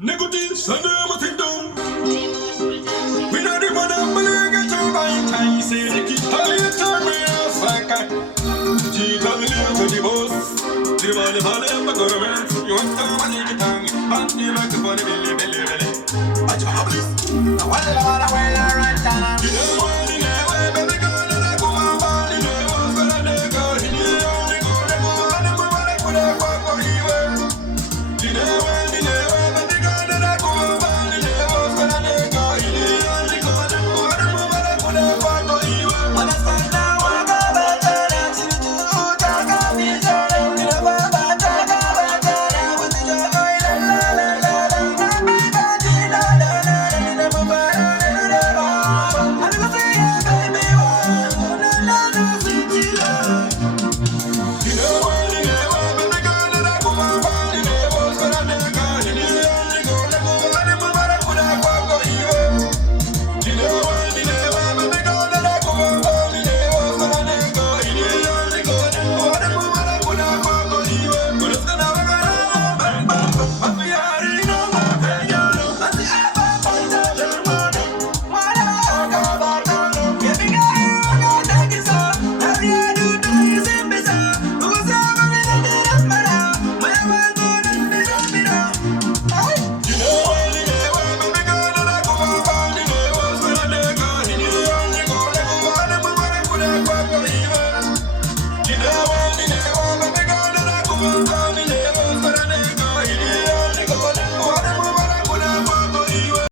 Nicotine, Sunday, I'm a thing down. We know the money, but I get to buy time. Say, the kid, all you turn me off like a G, tell me to the boss. The money, I'm a government. You want to money, get hung. But you like the money,